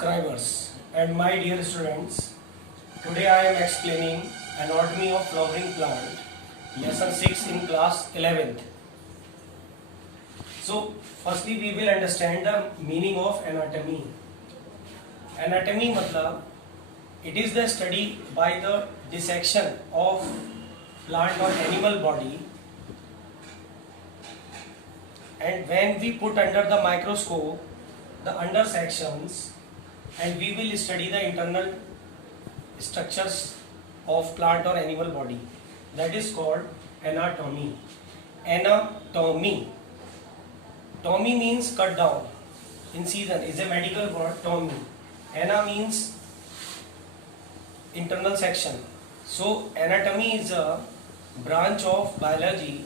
subscribers and my dear students, today I am explaining anatomy of flowering plant, lesson 6 in class 11th. So, firstly we will understand the meaning of anatomy. Anatomy matlab it is the study by the dissection of plant or animal body, and when we put under the microscope the under sections and we will study the internal structures of plant or animal body, that is called anatomy. Anatomy means cut down. Incision is a medical word. Tomy. Ana means internal section. So anatomy is a branch of biology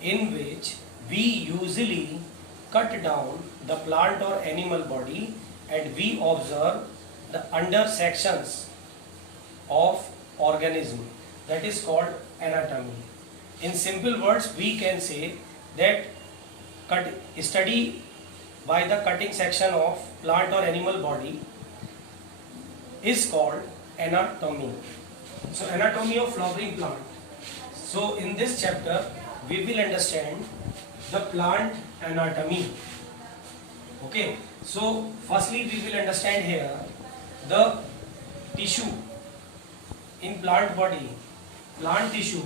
in which we usually cut down the plant or animal body and we observe the under sections of organism, that is called anatomy. In simple words we can say that study by the cutting section of plant or animal body is called anatomy. So anatomy of flowering plant. So in this chapter we will understand the plant anatomy. Okay, so firstly we will understand here the tissue in plant body. Plant tissue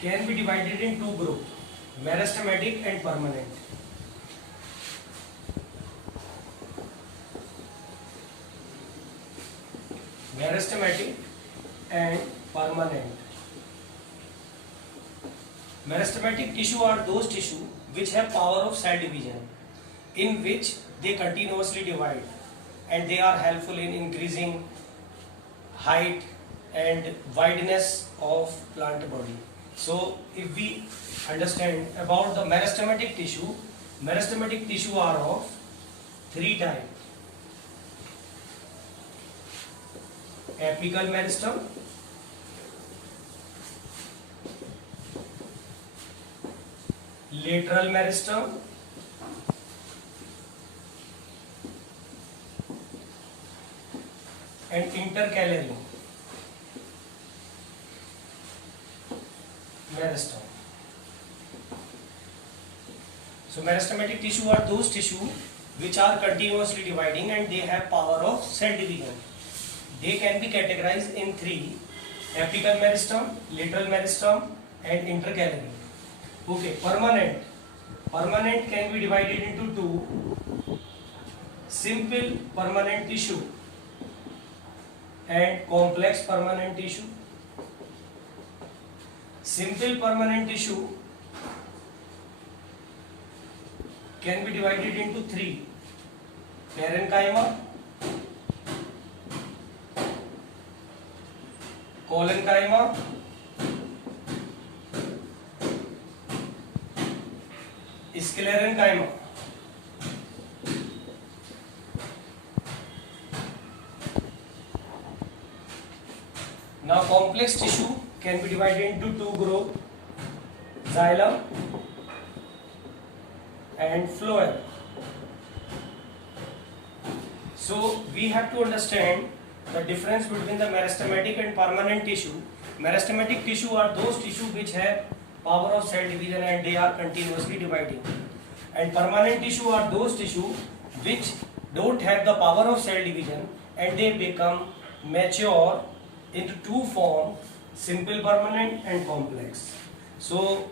can be divided in two groups, meristematic and permanent. Meristematic and permanent. Meristematic tissue are those tissue which have power of cell division, in which they continuously divide and they are helpful in increasing height and wideness of plant body. So if we understand about the meristematic tissue are of three types: apical meristem, lateral meristem, and intercalary meristem. So meristematic tissue are those tissue which are continuously dividing and they have power of cell division. They can be categorized in three: apical meristem, lateral meristem, and intercalary. Okay, permanent can be divided into two: simple permanent tissue and complex permanent tissue. Simple permanent tissue can be divided into three: parenchyma, collenchyma, sclerenchyma. Now complex tissue can be divided into two groups: xylem and phloem. So we have to understand the difference between the meristematic and permanent tissue. Meristematic tissue are those tissue which have power of cell division and they are continuously dividing, and permanent tissue are those tissue which don't have the power of cell division and they become mature into two forms: simple permanent and complex. So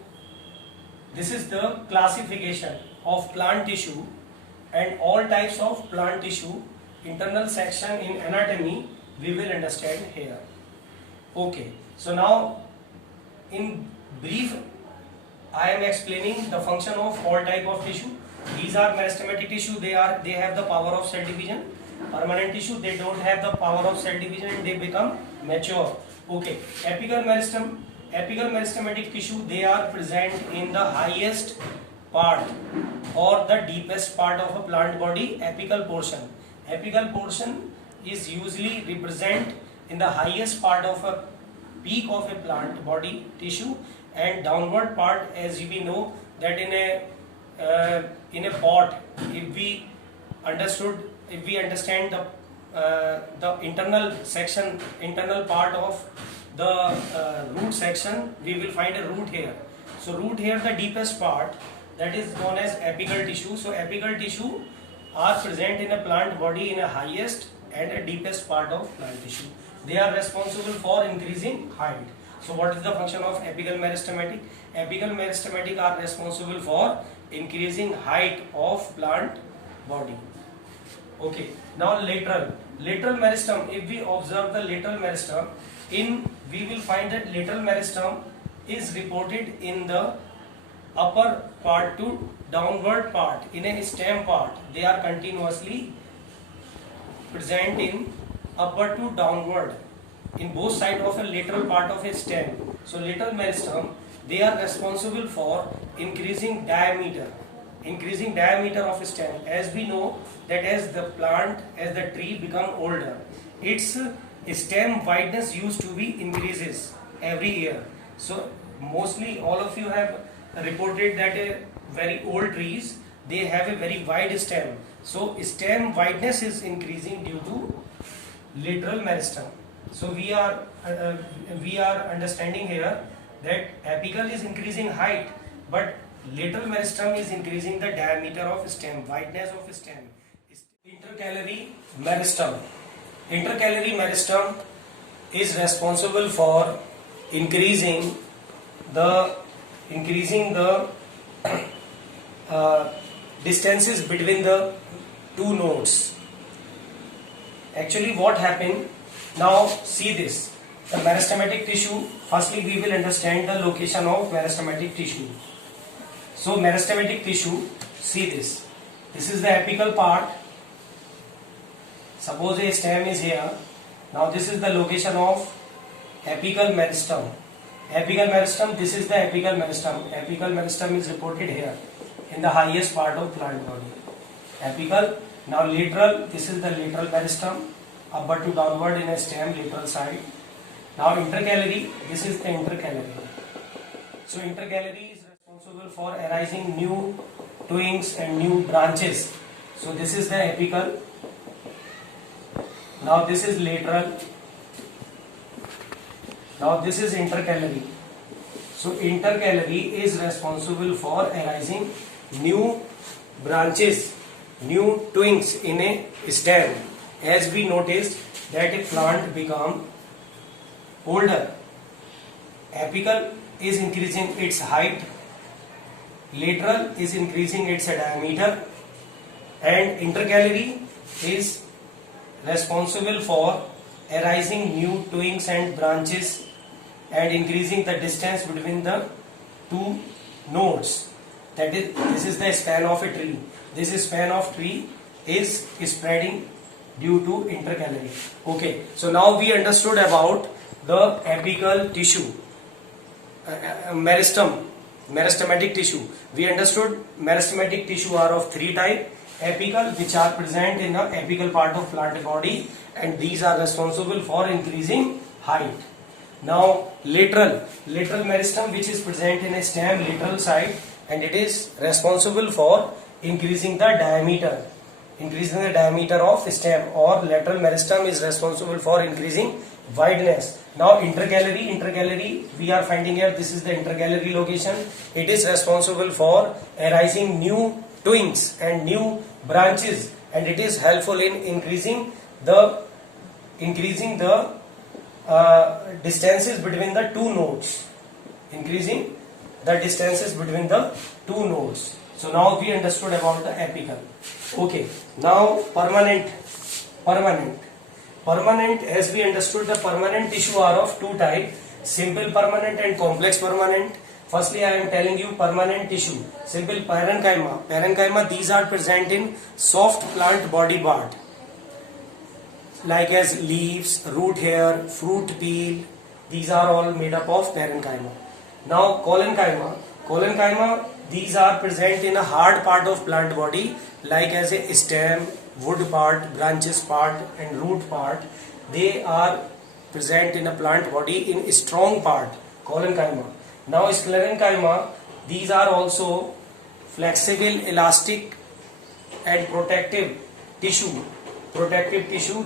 this is the classification of plant tissue and all types of plant tissue. Internal section in anatomy we will understand here. Okay, so now in brief I am explaining the function of all type of tissue. These are meristematic tissue, they have the power of cell division. Permanent tissue, they don't have the power of cell division and they become mature. Okay, apical meristematic tissue, they are present in the highest part or the deepest part of a plant body, apical portion. Apical portion is usually represent in the highest part of a peak of a plant body tissue, and downward part, as we know, that in a pot, if we understand the internal part of the root section, we will find a root hair. So root hair, the deepest part, that is known as apical tissue. So apical tissue are present in a plant body in a highest and a deepest part of plant tissue. They are responsible for increasing height. So what is the function of apical meristematic? Apical meristematic are responsible for increasing height of plant body. Okay, now lateral meristem. If we observe the lateral meristem, we will find that lateral meristem is reported in the upper part to downward part. In a stem part, they are continuously present in upward to downward in both sides of a lateral part of a stem. So lateral meristem, they are responsible for increasing diameter of stem. As we know that as the tree become older, its stem wideness used to be increases every year. So mostly all of you have reported that very old trees, they have a very wide stem. So stem wideness is increasing due to lateral meristem. So we are understanding here that apical is increasing height, but lateral meristem is increasing the diameter of stem, wideness of stem. Intercalary meristem. Intercalary meristem is responsible for increasing the distances between the two nodes. Actually, what happened? Now see this. The meristematic tissue. Firstly, we will understand the location of meristematic tissue. So meristematic tissue. See this. This is the apical part. Suppose a stem is here. Now this is the location of apical meristem. Apical meristem. This is the apical meristem. Apical meristem is reported here in the highest part of plant body. Apical. Now lateral. This is the lateral meristem. Upward to downward in a stem, lateral side. Now intercalary. This is the intercalary. So intercalary is responsible for arising new twins and new branches. So this is the apical. Now this is lateral. Now this is intercalary. So intercalary is responsible for arising new branches, new twins in a stem. As we noticed that a plant become older, apical is increasing its height, lateral is increasing its diameter, and intercalary is responsible for arising new twins and branches and increasing the distance between the two nodes. That is, this is the span of a tree. This span of tree is spreading due to intercalary. Okay, so now we understood about the apical tissue, meristematic tissue. We understood meristematic tissue are of three types. Apical, which are present in the apical part of plant body, and these are responsible for increasing height. Now lateral meristem, which is present in a stem lateral side, and it is responsible for increasing the diameter of stem, or lateral meristem is responsible for increasing wideness. Now intercalary we are finding here, this is the intercalary location. It is responsible for arising new twins and new branches, and it is helpful in increasing the distances between the two nodes. So now we understood about the apical. Okay, now permanent. As we understood, the permanent tissue are of two types: simple permanent and complex permanent. Firstly, I am telling you permanent tissue. Simple parenchyma. These are present in soft plant body part, like as leaves, root hair, fruit peel. These are all made up of parenchyma. Now collenchyma. These are present in a hard part of plant body, like as a stem, wood part, branches part, and root part. They are present in a plant body in strong part, collenchyma. Now sclerenchyma, these are also flexible, elastic and protective tissue.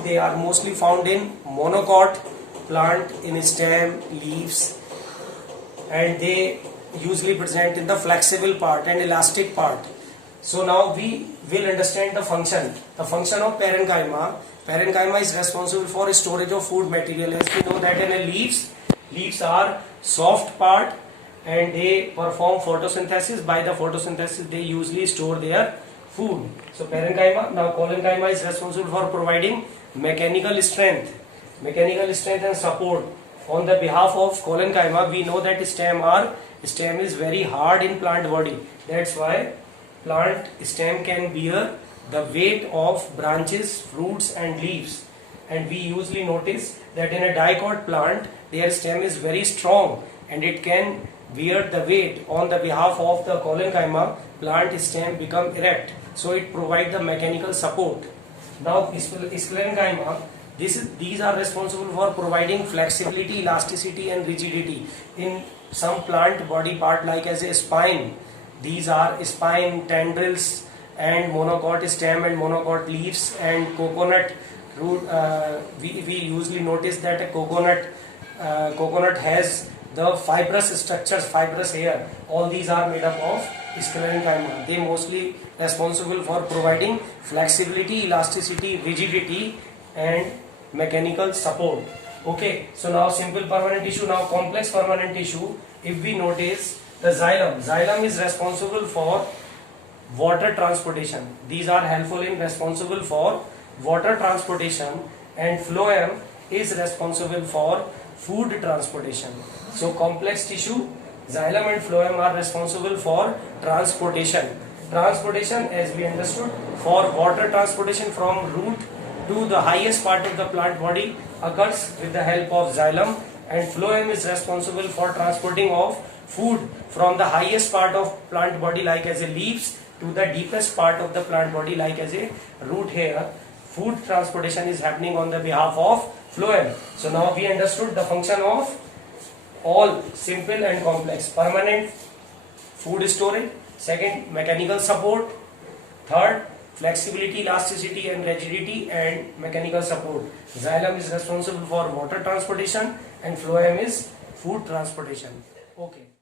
They are mostly found in monocot plant, in stem, leaves, and they usually present in the flexible part and elastic part. So now we will understand the function. The function of parenchyma. Parenchyma is responsible for storage of food material. As we know that in a leaves are soft part and they perform photosynthesis. By the photosynthesis they usually store their food. So parenchyma. Now collenchyma is responsible for providing mechanical strength and support. On the behalf of collenchyma, we know that stem is very hard in plant body. That's why plant stem can bear the weight of branches, fruits and leaves. And we usually notice that in a dicot plant, their stem is very strong and it can bear the weight. On the behalf of the collenchyma, plant stem become erect. So it provides the mechanical support. Now sclerenchyma, these are responsible for providing flexibility, elasticity and rigidity in some plant body part like as a spine. These are spine, tendrils and monocot stem and monocot leaves and coconut root. We usually notice that a coconut has the fibrous structures, fibrous hair. All these are made up of sclerenchyma. They mostly responsible for providing flexibility, elasticity, rigidity and mechanical support. Okay, so now simple permanent tissue. Now complex permanent tissue. If we notice the xylem is responsible for water transportation. These are helpful in responsible for water transportation, and phloem is responsible for food transportation. So complex tissue, xylem and phloem are responsible for transportation. Transportation, as we understood, for water transportation from root to the highest part of the plant body occurs with the help of xylem, and phloem is responsible for transporting of food from the highest part of plant body like as a leaves to the deepest part of the plant body like as a root hair. Food transportation is happening on the behalf of phloem. So now we understood the function of all simple and complex. Permanent, food storage. Second, mechanical support. Third, flexibility, elasticity and rigidity and mechanical support. Xylem is responsible for water transportation and phloem is food transportation. Okay.